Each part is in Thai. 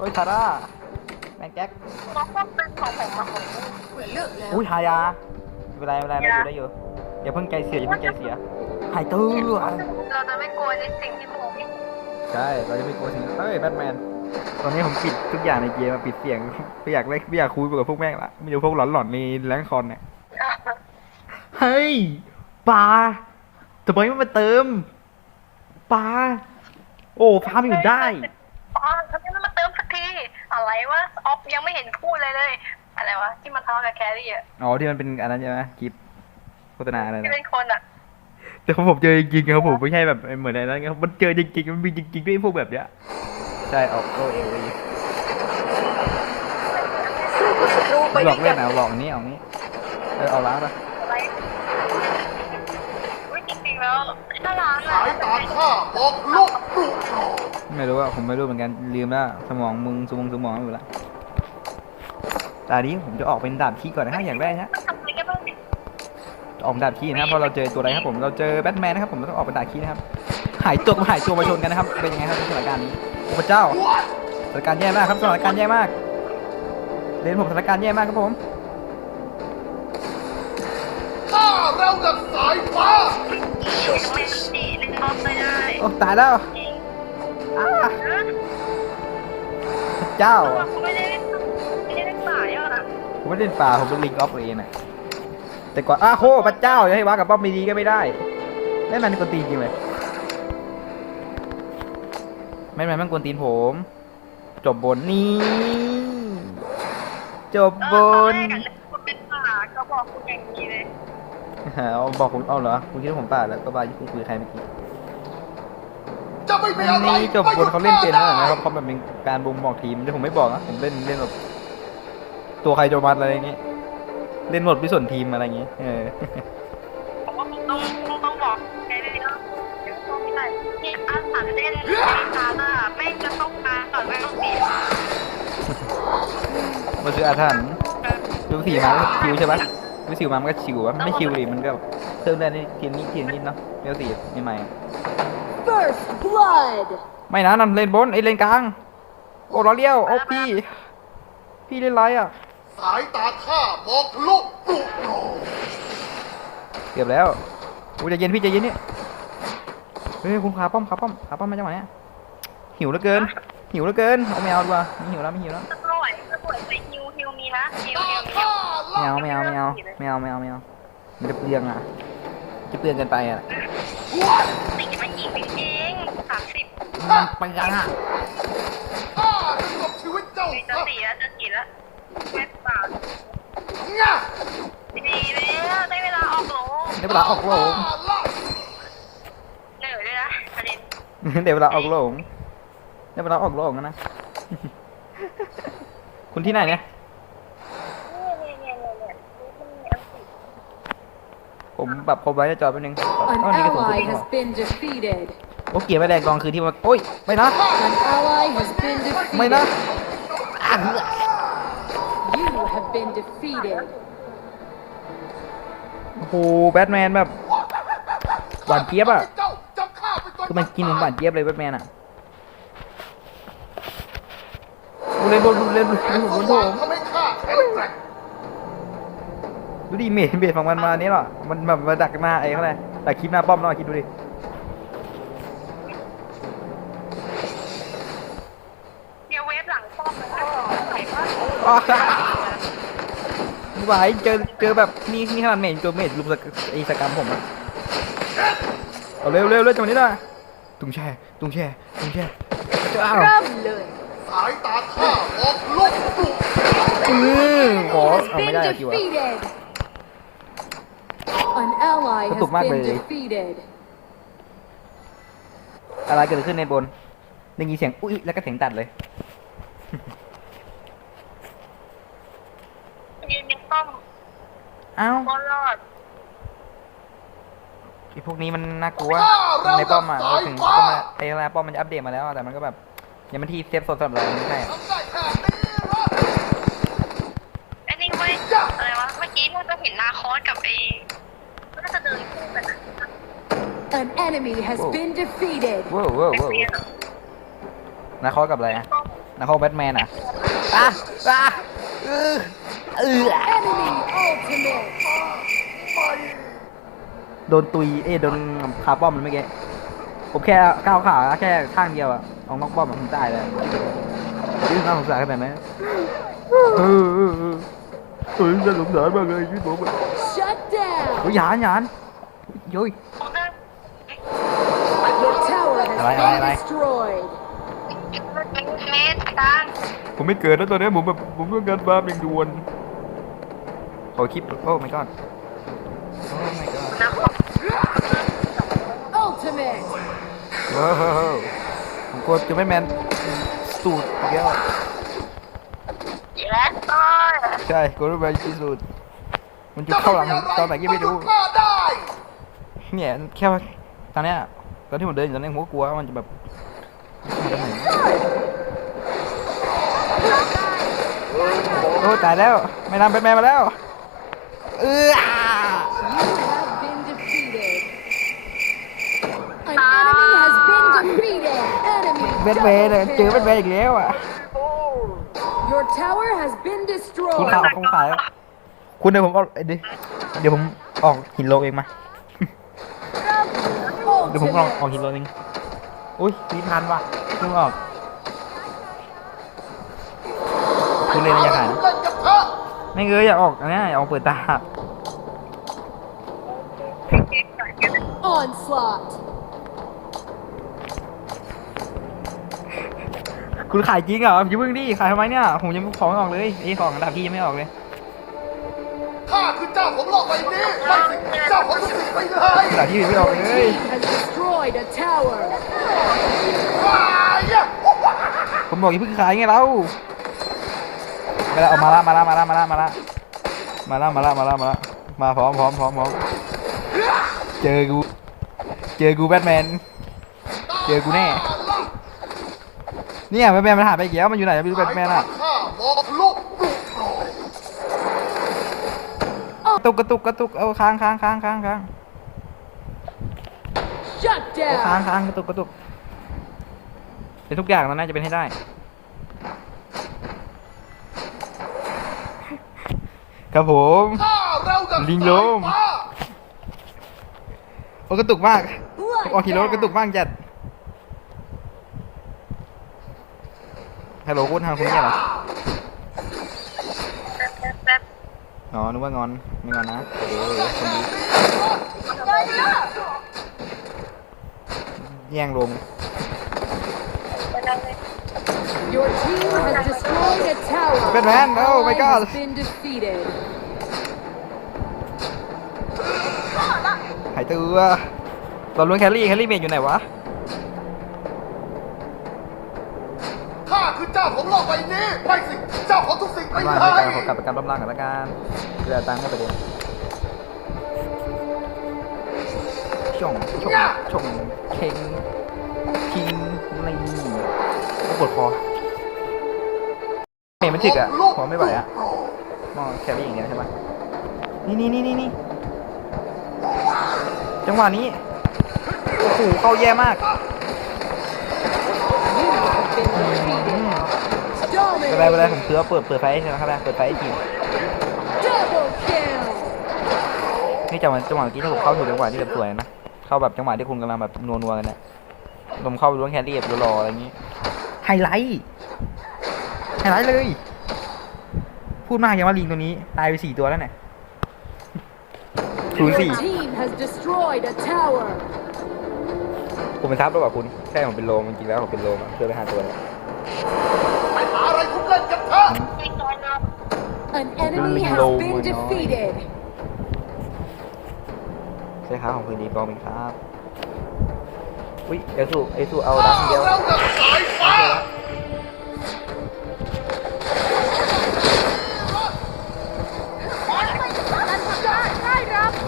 โอ้ยทาร่าแมงแจ็คน้องก็เป็นของผมอะผมเหมือนเลือกแล้วอุ้ยหายาไม่เป็นไรไม่เป็นไรได้อยู่ได้อยู่อย่าเพิ่งใจเสียอย่าเพิ่งใจเสียหายตัวเราจะไม่กลัวในสิ่งที่มไม่ใช่เราจะไม่กลัวสิ่งเฮ้ยแบทแมนตอนนี้ผมปิดทุกอย่างในเกมมาปิดเสียงไม่อยากเล่นไม่อยากคุยกับพวกแม่งละมีแต่พวกหลอนๆในแรงคอนเนี่ยเฮ้ยปลาทำไมไม่มาเติมปลาโอ้ฟาร์มอยู่ได้ ยังไม่เห็นพูดเลยเลย อะไรวะที่มันทะเลาะกับแครี่อะอ๋อที่มันเป็นอันนั้นใช่ไหมคลิปโฆษณาอะไรที่นะเป็นคนอะแต่ของผมเจอจริงๆครับผมไม่ใช่แบบเหมือนอะไรนั้นครับมันเจอจริงๆมันมีจริงๆด้วยพวกแบบเนี้ยใช่ออกโอเอลวีดูไปหลด้อวกยเล่กันนนะหลอกนี้เอานี้เออเอาล้างปะอะไรอุ้ยจริงๆแล้วถ้าร้านอะสายตาข้าบอกลุกลุกไม่รู้อะผมไม่รู้เหมือนกันลืมแล้วสมองมึงสมองสมองไม่รู้ละ ตอนนี้ผมจะออกเป็นดาบขี้ก่อนนะฮะอย่างแรกฮะทำอะไรกันบ้างเนี่ยออกดาบขี้นะครับเพราะเราเจอตัวอะไรครับผมเราเจอแบทแมนนะครับผมเราต้องออกเป็นดาบขี้นะครับหายตัวหายตัวมาชนกันนะครับเป็นยังไงครับสถานการณ์นี้โอ้พระเจ้าสถานการณ์แย่มากครับสถานการณ์แย่มากเลนผมสถานการณ์แย่มากครับผมข้าเร็วดังสายฟ้าทำไมมันดีเล่นรอบไม่ได้โอ้ตายแล้วจริงอ้าฮะพระเจ้า ไม่ได้เป็นป่าผมเป็นลิงออฟเรนอะแต่ก่อนอ้าโหพระเจ้าจะให้ว้ากับป้อมดีๆก็ไม่ได้แม่แมนกวนตีนจริงเลยแม่แมนมันกวนตีนผม จบบนนี่จบบนเออตอนแรกอะเล่นคนเป็นป่าเขาบอกคุณอย่างนี้เลยเอาบอกผมเอาเหรอคุณคิดว่าผมป่าแล้วก็บ้าที่คุณคุยกับใครเมื่อกี้จะไม่มีอัอะนไรนี้จบบนเขาเล่นเป็นแล้วเหรอนะครับเขาแบบเป็นการบ่งบอกทีมแต่ผมไม่บอกนะผมเล่นเล่นแบบ ตัวใครตัวมันอะไรอย่างเงี้ยเล่นหมดไม่สนทีมอะไรอย่างเงี้ยเออผมว่าผมต้องต้องต้องบอกแกเลยนะเดี๋ยวต้องไม่ได้นี่อาสันเล่นในซาร่าไม่งจะเข้ามาก่อนไม่ต้องเสียมันคืออาถรรพ์ดูสีมาก็ชิวใช่ปะดูสีมามันก็ชิวปะไม่ชิวดิมันก็เพิ่มได้นิดทีนิดทีนิดเนาะเดี๋ยวสีใหม่ First blood ๆไม่นะนั่นเลนบนไอ้เลนกลาง โอ้ล้อเลี้ยวโอ้พี่ พี่เล่นไรอะ สายตาข้าบอกลุกลุกเกือบแล้วอุ้ยใจเย็นพี่ใจเย็นนี่เฮ้ยคุณขาป้อมขาป้อมขาป้อมมาจังหวะเนี้ยหิวเหลือเกิน หิวเหลือเกินเอาไม่เอาดีกว่าไม่หิวแล้วไม่หิวแล้วจะป่วยจะป่วยไปฮิวฮิวมีนะฮิวตาฮิวฮิข้าวไม่ลัเอาบไม่เอาไม่เอาไม่เอาไม่เอาไม่เอามันจะเปลืองอะจะเปลืองเกินไปอะตีมันยิงจริงสามสิบมันเปลืองอะข้าจะจบชีวิตเจ้าจะสี่แล้วจะสี่แล้วแค่ปาก เนี่ย ดีแล้วได้เวลาออกโหล ได้เวลาออกโลงข้าละเหนื่อยด้วยนะประเด็นได้เวลาออกโลงได้เวลาออกโลงแล้วนะ คุณที่ไหนเนี่ย เนี่ยเนี่ยเนี่ยเนี่ยเนี่ยมันมีอันติผมปรับคอมไว้หน้าจอแป๊บนึง An อ๋อนี่กระสุน ally ปืน has been defeated โอ้เกียร์ไม่แรงกองคือที่ว่าโอ้ย ไม่นะ An ally has been ไม่นะ defeated อะ You have been defeated โอ้โหแบทแมนแบบหวานเจี๊ยบอะเจ้าจับข้าไปก่อนคือมันกินผมหวานเจี๊ยบเลยแบทแมนอะดูเลยบนดูเลยดูแสเลยงบสนโถว่างดูดิเมทเมทของมันมาเนี้ยหรอมันแบบมาดักหน้าไอ้เขาเลยดักคลิปหน้าป้อมเนาะคิดดูดิเดี๋ยวเวฟหลังป้อมแล้วไหนว่าอ้าวไม่ไหวเจอเจอแบบนี่นี่ขนาดเมทตัวเมทลุมสกไอ้สกรรมผมอะเอาเร็วเร็วเร็วจังหวะนี้นะตุงแช่ตุงแช่ตุงแช่เจ้าเริ่มเลยสายตาข้าบอกลุกลุกอือขอ has เอาไม่ been ได้กี่วะ defeated An ally กระ has ตุกมากเลย been defeated อะไรเกิดขึ้นในบนได้ยินเสียงอุ้ยแล้วก็เสียงตัดเลยยืนในป้อม เอ้าก็รอดไอ้พวกนี้มันน่ากลัวข้าเร็วในดัป้องมอะสายถึงฟ้าป้อมอะไอ้อะไรป้อมมันจะอัปเดตมาแล้วอะแต่มันก็แบบยังเป็นที่เซฟโซนสำหรับเราไม่ใช่อะทำได้แค่นี้เหรอไอ้นี่เว้ยอะไรวะเมื่อกี้เราจะเห็นนาคอสกับไอ้ก็จะเดินคู่กันอะ An enemy has been defeated ว้าวว้าวไอ้ว้าวเสียนอะนาคอสกับอะไรอะป้อมนะเขาแบทแมนอะอะอะ เออเออ Enemy ultimate. โดนตุย เอ้ยโดนขาป้อมมันเมื่อกี้ ผมแค่ก้าวขาแค่ข้างเดียวอะเอานอกป้อมอะผมตายเลยนี่น่าสงสารขนาดไหนเออเออเออเฮ้ยน่าสงสารมากเลยพี่ผมอะ Shut เฮ้ย down. หยานหยานโย้ย Your tower has Lại, been lại, lại. destroyed. เมตรตังผมไม่เกิดแล้วตอนนี้ผมแบบผมต้องการฟาร์มอย่างด่วนข อคลิปโอ้ my god โอ้ my god Ultimate. เฮ้ยผมกลัวจะไม่แมนสูตรอีกแล้วและก็ใช่กลัวจะแมนที่สุดมันจะเข้าหลังผมตอนไหนก็ไม่รู้ข้าได้เนี่ยแค่ว่าตอนเนี้ยตอนที่ผมเดินอยู่ตอนนี้ผมก็กลัวว่ามันจะแบบโอ้ตายแล้วไม่นำแบทแมนมาแล้ว เออ You have been defeated. An enemy has been defeated. Enemy แบทแมนเนี่ย double เจอแบทแมน kill. อีกแล้วอะ Your tower has been คุณ destroyed. ขายคุณขายคุณเดี๋ยวผมเอาเดี๋ยวเดี๋ยวผมออกหินโลเองมา เดี๋ยวผมออกออก Ultimate. หินโลเองอุ้ยมีทันว่ะเพิ่งออกคุณเล่นยังไงเล่นกับข้า ไม่เคยอย่าออกนเนี้ยอยาออกเปิดตา Onslaught. คุณขายจริงเหรออย่าเพิ่งดิขายทำไมเนี่ย ผมยังของไม่ออกเลยไอ้ของดับพี่ยังไม่ออกเลย ข้าคือเจ้าของโลกใบนี้ไม่สิเจ้าของทุกสิ่งไปเลยอันดับพี่ยังไม่ออกเลย has destroyed a tower. ว้ายผมบอกอย่าเพิ่งขายไงเรา แล้วเอามาละมาละมาละมาละมาละมาละมาละมาละมาละมาพร้อมพร้อมพร้อมพร้อมเจอกู เจอกูแบทแมน เจอกูแน่ เนี่ยแบทแมนมันหายไปอีกแล้วมันอยู่ไหนไม่รู้แบทแมนอะข้าบอกลูกปลุกปล่อยกระตุกกระตุกกระตุกเอาค้างค้างค้างค้างค้างค้างค้างกระตุกกระตุกเป็นทุกอย่างแล้วน่าจะเป็นให้ได้ ครับผมข้าเราดังลิงลมสายฟ้าโอ้กระตุกมากผมออกขี่รถกระตุก Bloodbath. มากจัดฮัลโหลคุณทางคุณเนี่ยเหรออ๋อนึกว่างอน ไม่งอนนะเออคนดีแย่งลม Your team has destroyed a tower. Batman, An oh my ally God. Has been defeated. หายตัวตอนลุ้นแคลรี่แคลรี่เมจอยู่ไหนวะ ข้าคือเจ้าของโลกใบนี้ไม่สิเจ้าของทุกสิ่งไปไม่เลไม่ยขอกลับไปการรอบล่างกันละกันเพื่อตังค์ให้ประเด็นช่องช่องช่องเข่งคิงไม่มีโอ้ปวดคอเมย์มันถึกอะคอไม่ไหวอะมองแครี่อย่างเงี้ยใช่ปะนี่นี่นี่นี่นี่จังหวะนี้โอ้โหเข้าแย่มาก You have been defeated. ไม่เป็นไรไม่เป็นไร Dominating. ผมคือว่าเปิดเปิดไฟให้ใช่ไหมครับเปิดไฟให้ทีม Double kill. นี่จังหวะจังหวะเมื่อกี้ถ้าผมเข้าถูกจังหวะที่แบบสวยนะเข้าแบบจังหวะที่คุณกำลังแบบนัวๆกันเนี่ยผมเข้าล้วงแครี่แบบรอๆอะไรอย่างงี้ไฮไลท์ ไฮไลท์เลย พูดมากยังว่าลิงตัวนี้ ตายไปสี่ตัวแล้วเนี่ยศูนย์ Your สี่ team has destroyed a tower. ผมเป็นทัพหรือเปล่าคุณ ใช่ผมเป็นโลมจริงๆแล้วผมเป็นโลมอะเพื่อไปหาตัวเนี่ยไปหาอะไรคุณเล่นกับข้า An enemy has Low been one, no. defeated. ใช่ครับของคืนดีกองเป็นครับ อุ้ยเอสูเอสูเอาดัข้ากเดียว เราดังสายฟ้า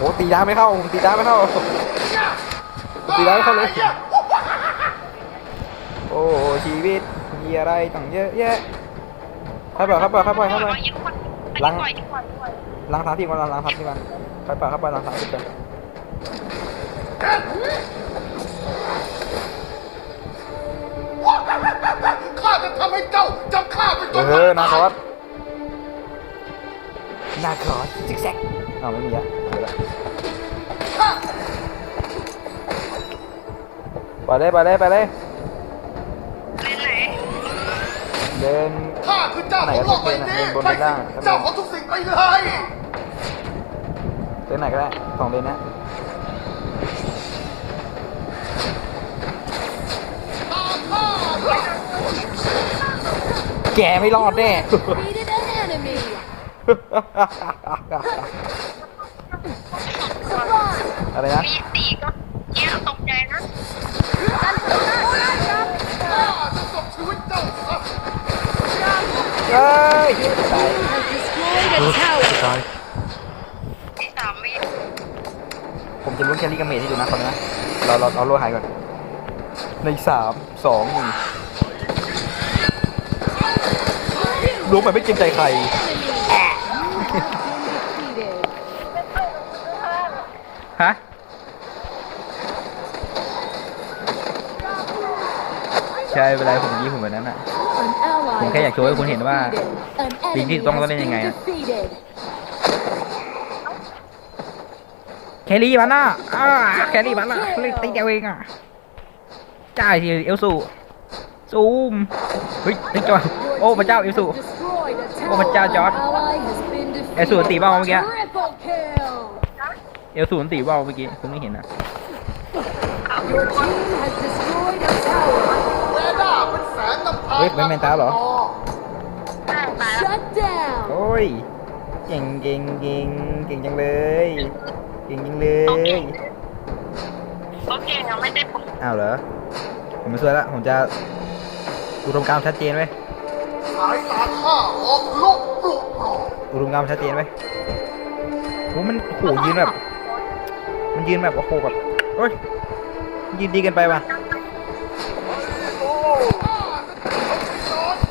หตีดาไม่เข้าผมตีดาไม่เข้าผมตีดาไม่เข้าเลยโอ้ชีวิตมีอะไรตั้งเยอะแยะเข้าไปเข้าไปเข้าไปเข้าไปล้างล้างเท้าที่มันล้างเท้าที่มันเข้าไปเข้าไปล้างเท้าที่มันข้าจะทำให้เจ้าเออนาคอสนาคอสซิกแซกอ้าวไม่มีอะเอาละ ไปเลยไปเลยไปเลยเล่นไหนเดินข้าคือเจ้าของโลกใบนี้บนไม่ล่างสิเจ้าของทุกสิ่งไปเลยเดินไหนก็ได้สองเลนนะตามข้าแกไม่รอดแน่ Defeated an enemy. อะไรนะมีสีก็เนี้ยตกใจนะข้าจะจบชีวิตเจ้าซะเฮ้ยตาย Has destroyed a tower. ตายสีสามวิผมจะลุ้นแคลรี่กับเมทให้ดูนะคนนะเราเราเอาโลหายก่อนในสามสองหนึ่งรู้แบบไม่เกรงใจใคร Defeated. ฮะใช่เวลาผมยิ้มผมแบบนั้นอะ ผมแค่อยากโชว์ให้คุณเห็นว่า An จริงที่ต้อง has เล่นยังไงอะแคลรี่มันน่ะอ่าแคลรี่มันน่ะเล่นตีเดียวเองอะจ่ายทีเอลสูซูมเฮ้ยจอยโอ้พระเจ้าเอลสูโอ้พระเจ้าจอร์จ tower. Ally has been เอลสูตีบ้างเมื่อกี้ เอลสูตีเบ้าเมื่อกี้คุณไม่เห็นนะ Your team has destroyed a tower. เวด้าเป็นแสงนำทางเฮ้ยแม่นแม่นตาเหรอใช่ตายแล้ว Shut down. โอ้ย เก่งเก่งเก่งเก่งจังเลย เก่งจังเลยโอเคยังไม่ได้ผมอ้าวเหรอ ผมไม่ช่วยละ ผมจะอุดมการณ์ชัดเจนไว้ยสายตาข้าออกลุกปลุกปลอกอุดมการณ์ชัดเจนไว้ยโหมันโหยืนแบบ มันยืนแบบโอ้โหแบบโอ้ยยืนดีกันไปว่ะ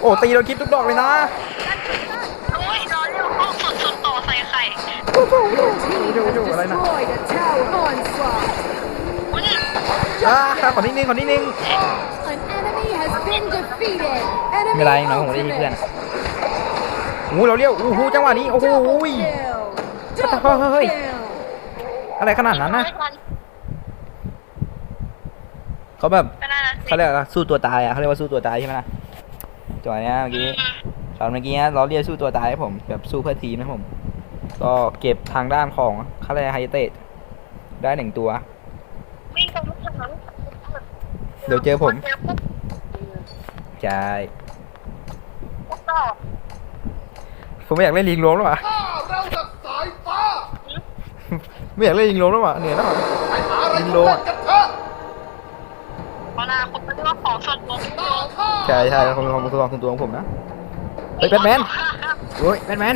โอ้ตีเราคิดทุกดอกเลยนะโอ้ยรอเร็วห้องสุดสุดต่อใส่ไข่ Your team Yo, has yo, อะไรนะอ่าขอนิดนึงขอนิดนึงไม่เป็นไรน้องผมได้ที่เพื่อนโอ้เราเลี้ยวโอ้โหจังหวะนี้โอ้โห Double ย อะไรขนาดนั้นนะไม่ทันเขาแบบก็ได้นะสิเขาเรียกอะไรสู้ตัวตายอะเขาเรียกว่าสู้ตัวตายใช่ไหมล่ะจังหวะเนี้ยเมื่อกี้ตอนเมื่อกี้เนี้ยเราเรียกสู้ตัวตายให้ผมแบบสู้เพื่อทีมนะผม ก็เก็บทางด้านของเขาเรียกไฮเตตได้หนึ่งตัววิ่งตรงถนนเดี๋ยวเจอผมเจอปุ๊บใช่ปุ๊บต่อผมไม่อยากเล่นลิงลมแล้วว่ะข้าเร็วจากสายฟ้า ไม่อยากเล่นลิงลมแล้วว่ะเหนื่อยแล้วว่ะไปหาอะไรยิงทำโลเล่อะนกันเถอะเวลาคุณไม่ได้ว่าของส่วนรวมตามข้าใช่ใช่ของของของของตัวของผมนะเฮ้ยแบทแมนโอ้ยแบทแมน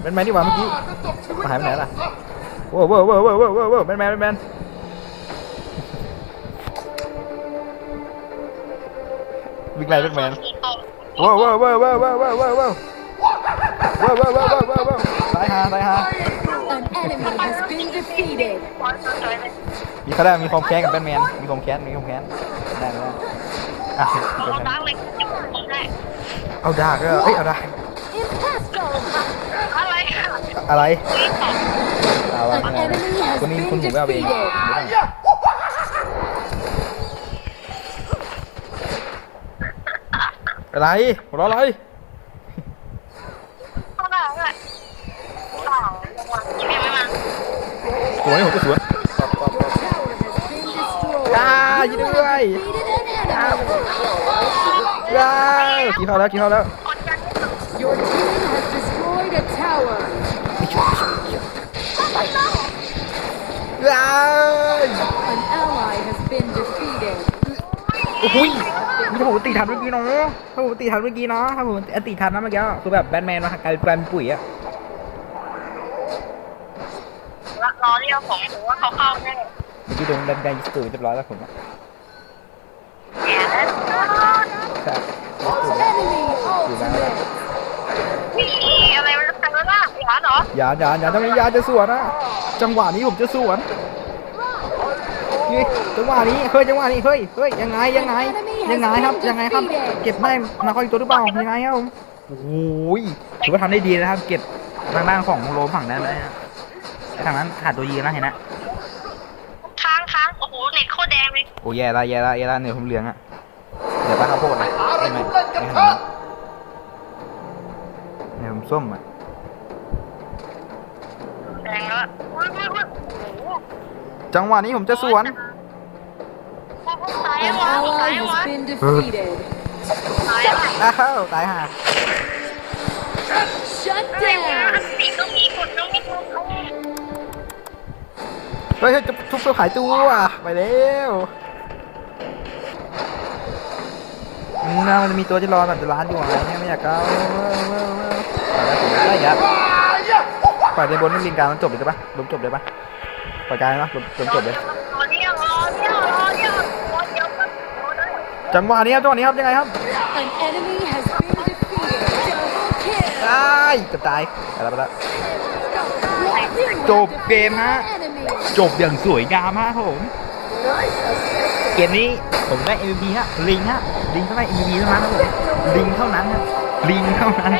แบทแมนดีกว่าเมื่อกี้ข้าจะจบชีวิตหายไปไหนล่ะเจ้าซโว้วโว้วโว้วโว้วโว้วโว้วโว้วแบทแมนแบทแมนวิ่งไล่แบทแมนโว้วโว้วโว้วโว้วโว้วโว้วโว้วโว้วโว้วโว้วโว้วโว้วโว้วโว้วโว้วตายฮาตายฮา An enemy has been defeated. มีเขาได้มีความแค้นกับแบทแมน มีความแค้น มีความแค้น ได้ไม่ได้อะเราดังเลยจะผมได้เอาดาบก็เอ้ย เอาดาบ Impasto. อะไรค่ะอะไรวิ่งต่อเอาวะ An enemy has คนนี้ been คุณผมไม่เอาไปเอง defeated. อะไรหัวเราะอะไร เข้าได้เลยเปล่ายังไม่มา ส วนนี่ผมก็สวน Your tower has been destroyed. อ่ายินดีด้วย Defeated an enemy. ว้าวกี่เข้าแล้วกี่เข้าแล้วกดยันที่สุด Your team has destroyed a tower. ว้าว An ally has been defeated. โอ้โหยมีถ้าผมตีทันเมื่อกี้เนาะถ้าผมตีทันเมื่อกี้เนาะถ้าผมตีทันนะเมื่อกี้คือแบบแบทแมนมากลายเป็นแบทปุ๋ยอะ รอเรียกผมถือว่าเขาเข้าแน่เมื่อกี้โดนแบทแมนยิงตุ๋ยเรียบร้อยแล้วผมอะแย่ใช่ Enemy ultimate. มีอะไรมันจะทำแล้วล่ะหยาเหรออย่าอย่าอย่าทำไมอย่าจะสวนนะจังหวะนี้ผมจะสวนนี่จังหวะนี้เฮ้ยจังหวะนี้เฮ้ยเฮ้ยยังไงยังไง ยังไงครับยังไงครับ เก็บแม่งนาคอยตัวหรือเปล่ายังไงครับผมโอ้ยถือว่าทำได้ดีนะครับ เก็บทางด้านของโลฝั่งนั้นเลยนะ ทางนั้นขาดตัวยีนะเห็นนะค้างค้างโอ้โหเน็ตโคตรแดงเลยโอ้แย่ละแย่ละแย่ละเหนือผมเหลืองอะเดี๋ยวป้าข้าวโพดไปนะหาอะไรได้ไหมทำเล่นกันไม่เถทำอะนะเหนือผมส้มอะแดงแล้วอุ้ยอุ้ยอุ้ยโอ้โหจังหวะนี้ผมจะสวน ตาย An วะ ally ตายวะ has been defeated. ตายวะอ้าวตายห่า Shut อะไรวะ down. สีก็มีกดก็มี ฮ้ยเฮ้ยจะทุบเสื้อขายตัวไปเร็วน่ามันมีตัวที่รอแบบจะร้านอยู่อะไรเนี่ยไม่อยากเอาได้ยับปล่อยในบนไม่ลิงกางมันจบเลยได้ปะลมจบเลยปะปล่อยกางเนาะลมจบเลยจังหวะนี้ครับจังหวะนี้ครับยังไงครับ An enemy has been defeated. Double kill. ได้เกือบตายไปแล้วไปแล้วจบเกมฮะ จบอย่างสวยงามฮะครับผมเกมนี้ผมได้ MVP ฮะลิงฮะลิงเท่าไหร่ MVP เท่านั้นครับผมลิงเท่านั้นฮะลิงเท่านั้น